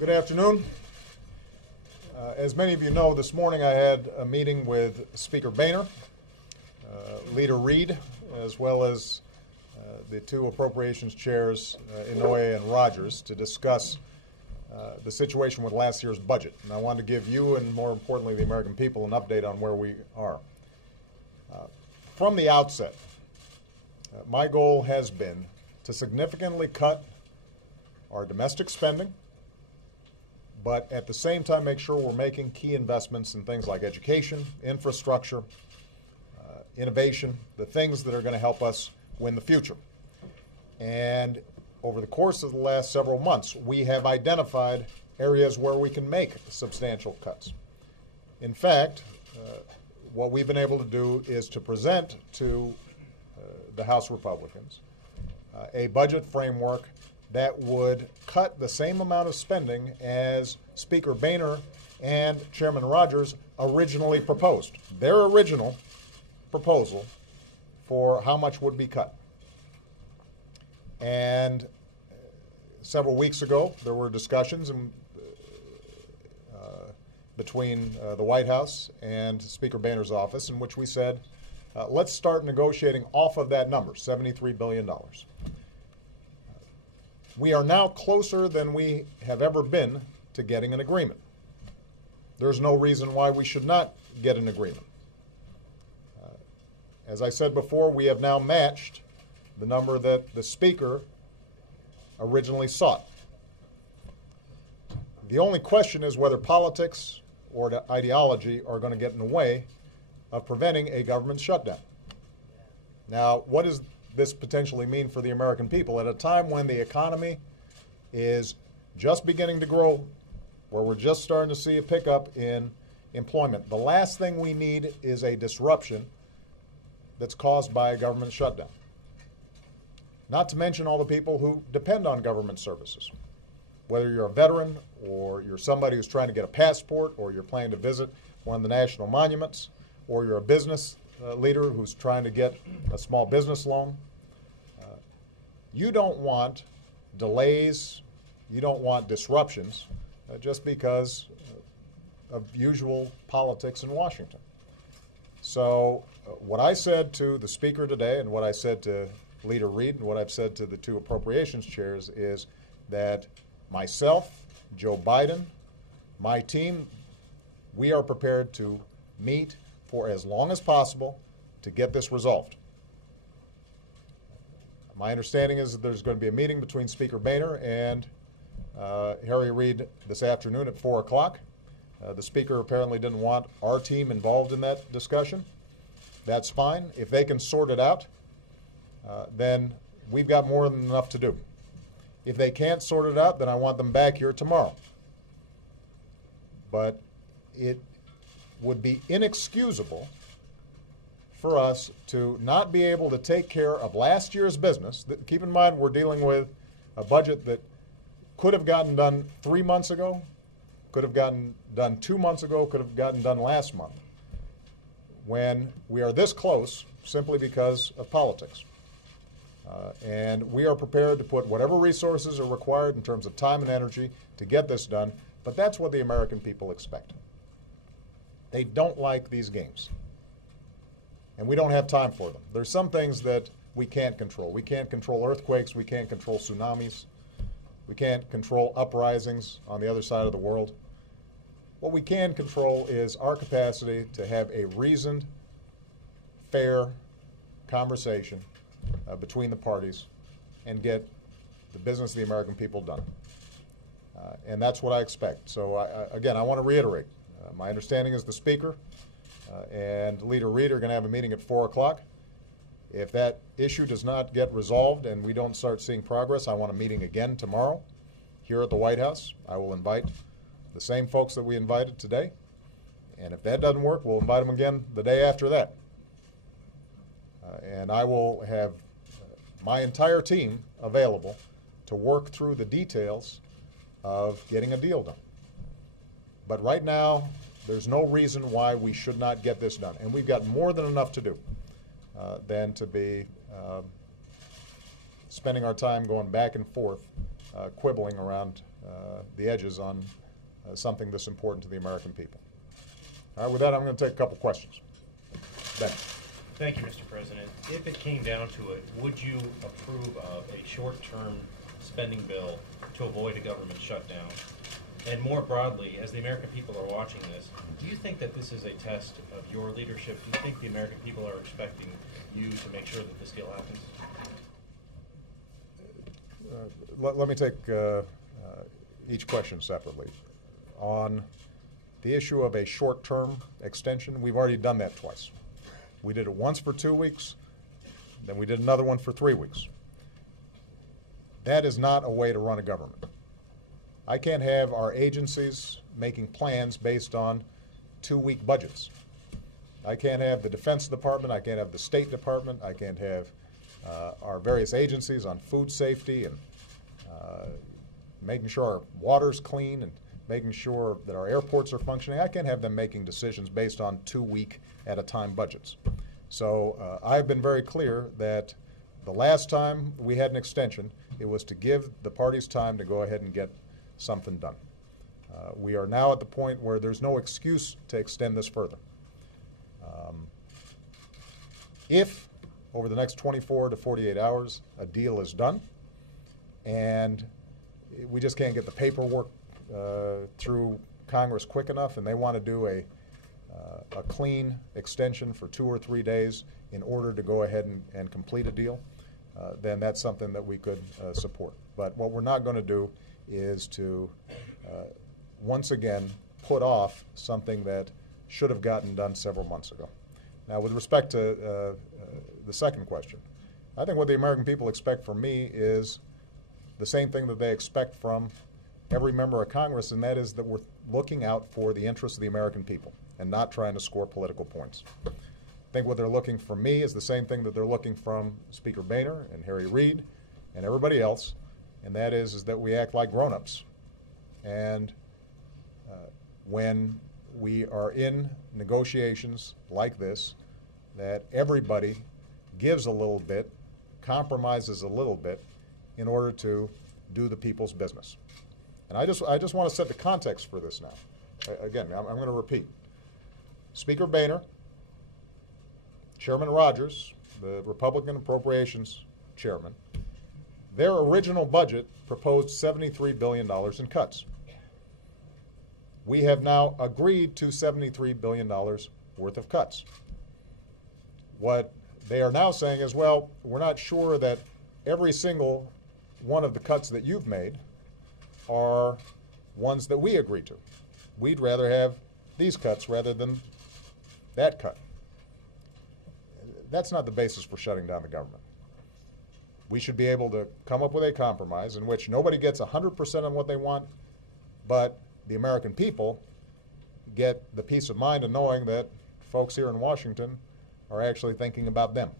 Good afternoon. As many of you know, this morning I had a meeting with Speaker Boehner, Leader Reid, as well as the two appropriations chairs, Inouye and Rogers, to discuss the situation with last year's budget. And I wanted to give you, and more importantly the American people, an update on where we are. From the outset, my goal has been to significantly cut our domestic spending, but at the same time make sure we're making key investments in things like education, infrastructure, innovation, the things that are going to help us win the future. And over the course of the last several months, we have identified areas where we can make substantial cuts. In fact, what we've been able to do is to present to the House Republicans a budget framework that would cut the same amount of spending as Speaker Boehner and Chairman Rogers originally proposed. Their original proposal for how much would be cut. And several weeks ago, there were discussions between the White House and Speaker Boehner's office in which we said, let's start negotiating off of that number, $73 billion. We are now closer than we have ever been to getting an agreement. There's no reason why we should not get an agreement. As I said before, we have now matched the number that the Speaker originally sought. The only question is whether politics or the ideology are going to get in the way of preventing a government shutdown. Now, what does this potentially mean for the American people at a time when the economy is just beginning to grow, where we're just starting to see a pickup in employment? The last thing we need is a disruption that's caused by a government shutdown. Not to mention all the people who depend on government services. Whether you're a veteran or you're somebody who's trying to get a passport or you're planning to visit one of the national monuments or you're a business leader who's trying to get a small business loan. You don't want delays, you don't want disruptions just because of usual politics in Washington. So what I said to the Speaker today and what I said to Leader Reid and what I've said to the two appropriations chairs is that myself, Joe Biden, my team, we are prepared to meet for as long as possible to get this resolved. My understanding is that there's going to be a meeting between Speaker Boehner and Harry Reid this afternoon at 4 o'clock. The Speaker apparently didn't want our team involved in that discussion. That's fine. If they can sort it out, then we've got more than enough to do. If they can't sort it out, then I want them back here tomorrow. But it would be inexcusable for us to not be able to take care of last year's business. Keep in mind, we're dealing with a budget that could have gotten done 3 months ago, could have gotten done 2 months ago, could have gotten done last month, when we are this close simply because of politics. And we are prepared to put whatever resources are required in terms of time and energy to get this done, but that's what the American people expect. They don't like these games. And we don't have time for them. There's some things that we can't control. We can't control earthquakes. We can't control tsunamis. We can't control uprisings on the other side of the world. What we can control is our capacity to have a reasoned, fair conversation between the parties and get the business of the American people done. And that's what I expect. So, again, I want to reiterate. My understanding is the Speaker and Leader Reid are going to have a meeting at 4 o'clock. If that issue does not get resolved and we don't start seeing progress, I want a meeting again tomorrow here at the White House. I will invite the same folks that we invited today. And if that doesn't work, we'll invite them again the day after that. And I will have my entire team available to work through the details of getting a deal done. But right now, there's no reason why we should not get this done. And we've got more than enough to do than to be spending our time going back and forth, quibbling around the edges on something that's important to the American people. All right, with that, I'm going to take a couple questions. Ben. Thank you, Mr. President. If it came down to it, would you approve of a short-term spending bill to avoid a government shutdown? And more broadly, as the American people are watching this, do you think that this is a test of your leadership? Do you think the American people are expecting you to make sure that this deal happens? Let me take each question separately. On the issue of a short-term extension, we've already done that twice. We did it once for 2 weeks, then we did another one for 3 weeks. That is not a way to run a government. I can't have our agencies making plans based on 2-week budgets. I can't have the Defense Department, I can't have the State Department, I can't have our various agencies on food safety and making sure our water's clean and making sure that our airports are functioning. I can't have them making decisions based on 2-week at a time budgets. So I've been very clear that the last time we had an extension, it was to give the parties time to go ahead and get something done. We are now at the point where there's no excuse to extend this further. If over the next 24 to 48 hours a deal is done and we just can't get the paperwork through Congress quick enough and they want to do a clean extension for 2 or 3 days in order to go ahead and complete a deal, then that's something that we could support. But what we're not going to do is to once again put off something that should have gotten done several months ago. Now, with respect to the second question, I think what the American people expect from me is the same thing that they expect from every member of Congress, and that is that we're looking out for the interests of the American people and not trying to score political points. I think what they're looking from me is the same thing that they're looking from Speaker Boehner and Harry Reid and everybody else, and that is that we act like grown-ups. And when we are in negotiations like this, that everybody gives a little bit, compromises a little bit in order to do the people's business. And I just want to set the context for this now. Again, I'm going to repeat. Speaker Boehner, Chairman Rogers, the Republican Appropriations Chairman, their original budget proposed $73 billion in cuts. We have now agreed to $73 billion worth of cuts. What they are now saying is, well, we're not sure that every single one of the cuts that you've made are ones that we agreed to. We'd rather have these cuts rather than that cut. That's not the basis for shutting down the government. We should be able to come up with a compromise in which nobody gets 100% on what they want, but the American people get the peace of mind of knowing that folks here in Washington are actually thinking about them.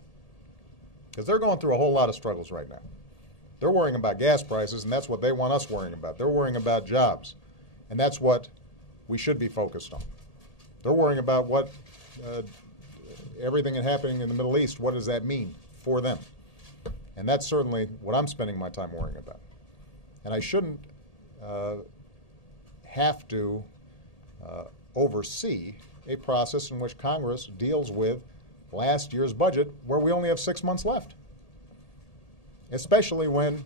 Because they're going through a whole lot of struggles right now. They're worrying about gas prices, and that's what they want us worrying about. They're worrying about jobs, and that's what we should be focused on. They're worrying about what everything that's happening in the Middle East, what does that mean for them? And that's certainly what I'm spending my time worrying about. And I shouldn't have to oversee a process in which Congress deals with last year's budget where we only have 6 months left, especially when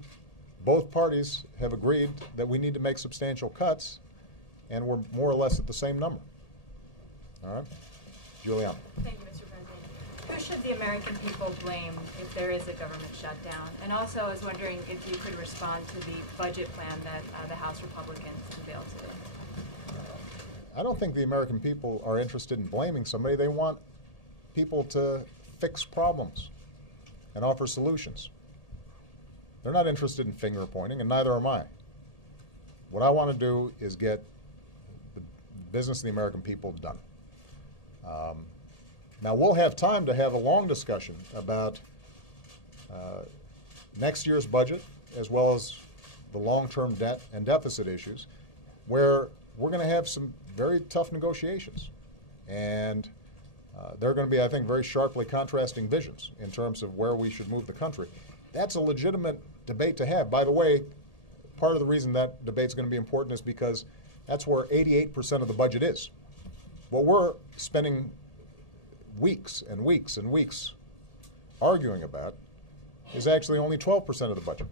both parties have agreed that we need to make substantial cuts and we're more or less at the same number. All right? Juliana. Thank you, Mr. President. Who should the American people blame if there is a government shutdown? And also, I was wondering if you could respond to the budget plan that the House Republicans unveiled today. I don't think the American people are interested in blaming somebody. They want people to fix problems and offer solutions. They're not interested in finger pointing, and neither am I. What I want to do is get the business of the American people done. Now, we'll have time to have a long discussion about next year's budget as well as the long-term debt and deficit issues, where we're going to have some very tough negotiations. And they're going to be, I think, very sharply contrasting visions in terms of where we should move the country. That's a legitimate debate to have. By the way, part of the reason that debate's going to be important is because that's where 88% of the budget is. What we're spending weeks and weeks and weeks arguing about is actually only 12% of the budget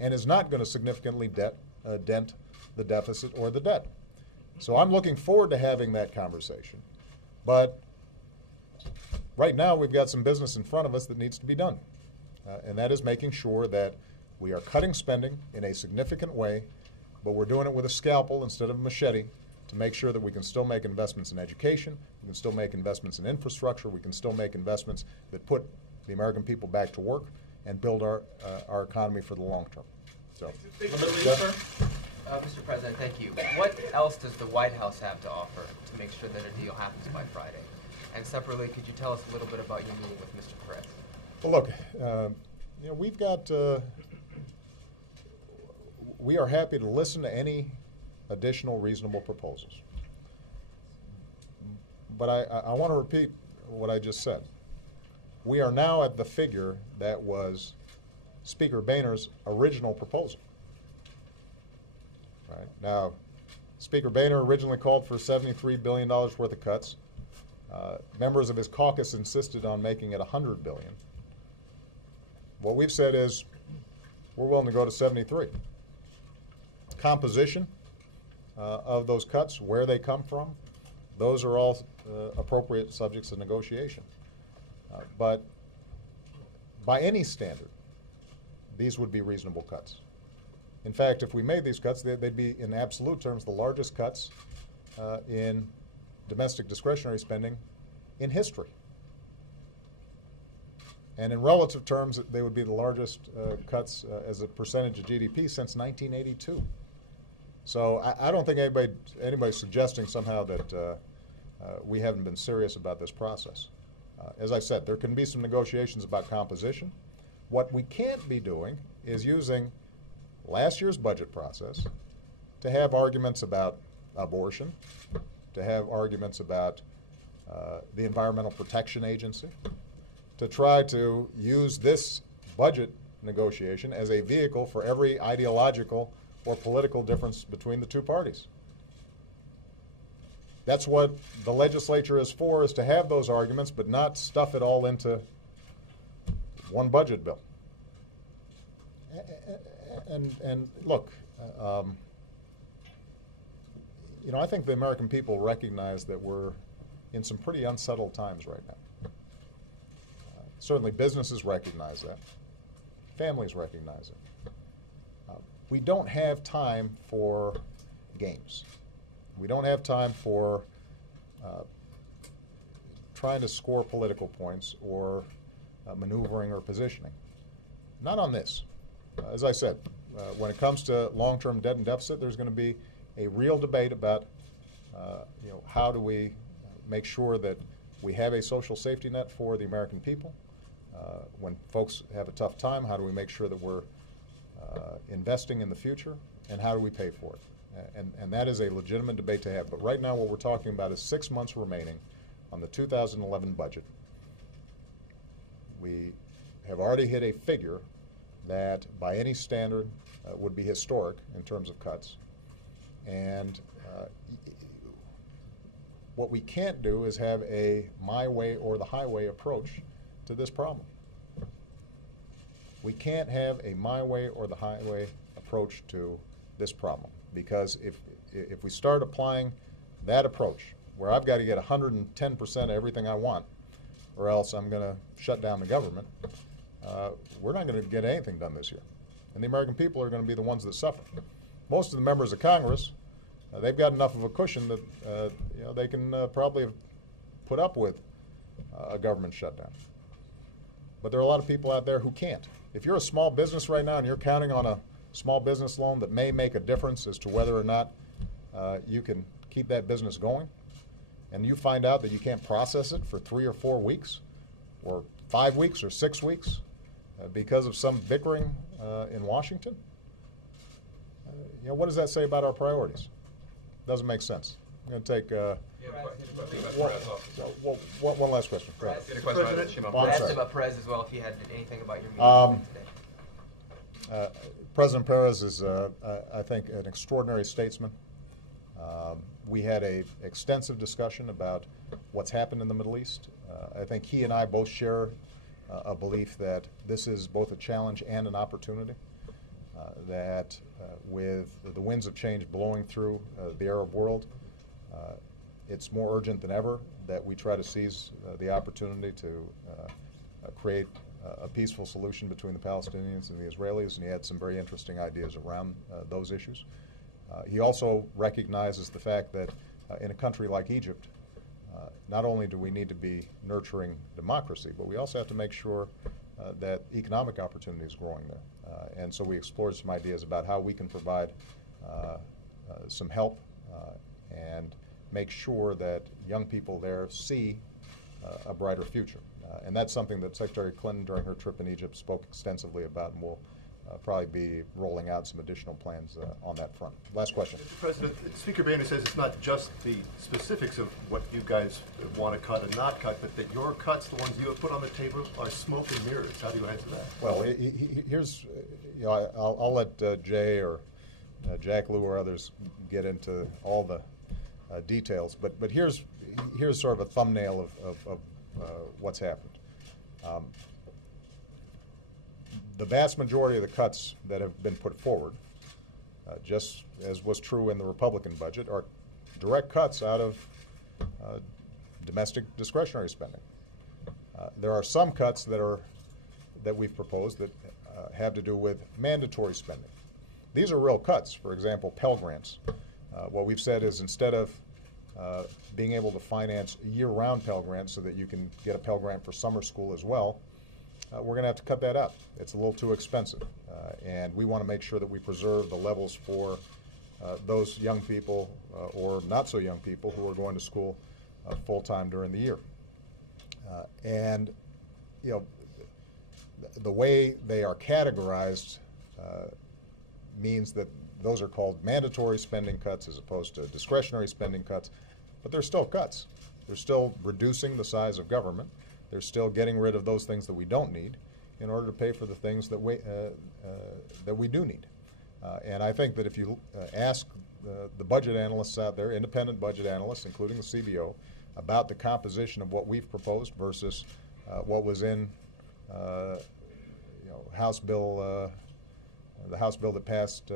and is not going to significantly dent the deficit or the debt. So I'm looking forward to having that conversation. But right now we've got some business in front of us that needs to be done. And that is making sure that we are cutting spending in a significant way, but we're doing it with a scalpel instead of a machete to make sure that we can still make investments in education, we can still make investments in infrastructure, we can still make investments that put the American people back to work and build our economy for the long term. So, Mr. President, thank you. What else does the White House have to offer to make sure that a deal happens by Friday? And separately, could you tell us a little bit about your meeting with Mr. Perez? Well, look, you know, we've got. We are happy to listen to any additional reasonable proposals. But I want to repeat what I just said. We are now at the figure that was Speaker Boehner's original proposal. Right. Now, Speaker Boehner originally called for $73 billion worth of cuts. Members of his caucus insisted on making it $100 billion. What we've said is we're willing to go to 73. Composition of those cuts, where they come from, those are all appropriate subjects of negotiation. But by any standard, these would be reasonable cuts. In fact, if we made these cuts, they'd be, in absolute terms, the largest cuts in domestic discretionary spending in history. And in relative terms, they would be the largest cuts as a percentage of GDP since 1982. So I don't think anybody's suggesting somehow that we haven't been serious about this process. As I said, there can be some negotiations about composition. What we can't be doing is using last year's budget process to have arguments about abortion, to have arguments about the Environmental Protection Agency, to try to use this budget negotiation as a vehicle for every ideological or political difference between the two parties. That's what the legislature is for, is to have those arguments, but not stuff it all into one budget bill. And look, you know, I think the American people recognize that we're in some pretty unsettled times right now. Certainly businesses recognize that. Families recognize it. We don't have time for games. We don't have time for trying to score political points or maneuvering or positioning. Not on this. As I said, when it comes to long-term debt and deficit, there's going to be a real debate about you know, how do we make sure that we have a social safety net for the American people. When folks have a tough time, how do we make sure that we're investing in the future, and how do we pay for it? And that is a legitimate debate to have. But right now what we're talking about is 6 months remaining on the 2011 budget. We have already hit a figure that by any standard would be historic in terms of cuts. And what we can't do is have a my way or the highway approach to this problem. We can't have a my way or the highway approach to this problem, because if we start applying that approach, where I've got to get 110% of everything I want, or else I'm going to shut down the government, we're not going to get anything done this year. And the American people are going to be the ones that suffer. Most of the members of Congress, they've got enough of a cushion that you know, they can probably put up with a government shutdown. But there are a lot of people out there who can't. If you're a small business right now and you're counting on a small business loan that may make a difference as to whether or not you can keep that business going, and you find out that you can't process it for 3 or 4 weeks, or 5 weeks or 6 weeks, because of some bickering in Washington, you know, what does that say about our priorities? Doesn't make sense. I'm going to take one last question. I asked about Perez as well, if you had anything about your meeting today. President Perez is, I think, an extraordinary statesman. We had an extensive discussion about what's happened in the Middle East. I think he and I both share a belief that this is both a challenge and an opportunity, that with the winds of change blowing through the Arab world, it's more urgent than ever that we try to seize the opportunity to create a peaceful solution between the Palestinians and the Israelis, and he had some very interesting ideas around those issues. He also recognizes the fact that in a country like Egypt, not only do we need to be nurturing democracy, but we also have to make sure that economic opportunity is growing there. And so we explored some ideas about how we can provide some help and make sure that young people there see a brighter future. And that's something that Secretary Clinton, during her trip in Egypt, spoke extensively about, and we'll probably be rolling out some additional plans on that front. Last question. Mr. President, Speaker Boehner says it's not just the specifics of what you guys want to cut and not cut, but that your cuts, the ones you have put on the table, are smoke and mirrors. How do you answer that? Well, here's, you know, I'll let Jay or Jack Lew or others get into all the details, but here's sort of a thumbnail of what's happened. The vast majority of the cuts that have been put forward, just as was true in the Republican budget, are direct cuts out of domestic discretionary spending. There are some cuts that we've proposed that have to do with mandatory spending. These are real cuts. For example, Pell Grants. What we've said is, instead of being able to finance year-round Pell Grants so that you can get a Pell Grant for summer school as well, we're going to have to cut that out. It's a little too expensive. And we want to make sure that we preserve the levels for those young people or not so young people who are going to school full-time during the year. And, you know, the way they are categorized means that those are called mandatory spending cuts as opposed to discretionary spending cuts, but they're still cuts. They're still reducing the size of government. They're still getting rid of those things that we don't need in order to pay for the things that we do need. And I think that if you ask the budget analysts out there, independent budget analysts, including the CBO, about the composition of what we've proposed versus what was in House bill, the House bill that passed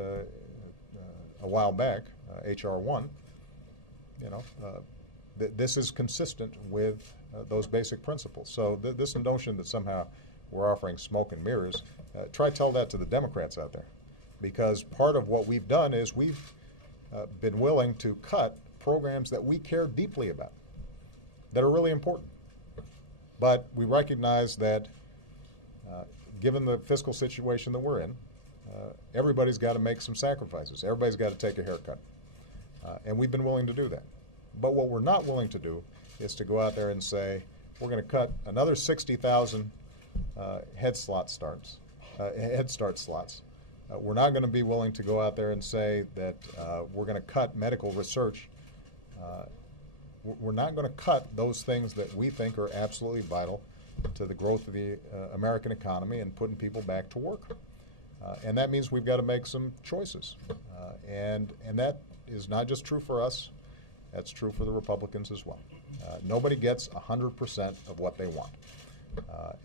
a while back, H.R. 1, this is consistent with those basic principles. So this notion that somehow we're offering smoke and mirrors, try tell that to the Democrats out there. Because part of what we've done is we've been willing to cut programs that we care deeply about, that are really important. But we recognize that given the fiscal situation that we're in, everybody's got to make some sacrifices. Everybody's got to take a haircut. And we've been willing to do that. But what we're not willing to do is to go out there and say, we're going to cut another 60,000 Head Start slots. We're not going to be willing to go out there and say that we're going to cut medical research. We're not going to cut those things that we think are absolutely vital to the growth of the American economy and putting people back to work. And that means we've got to make some choices. And that is not just true for us. That's true for the Republicans as well. Nobody gets 100% of what they want.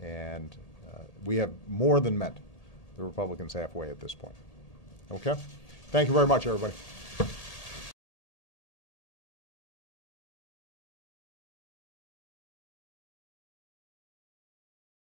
And we have more than met the Republicans halfway at this point. Okay? Thank you very much, everybody.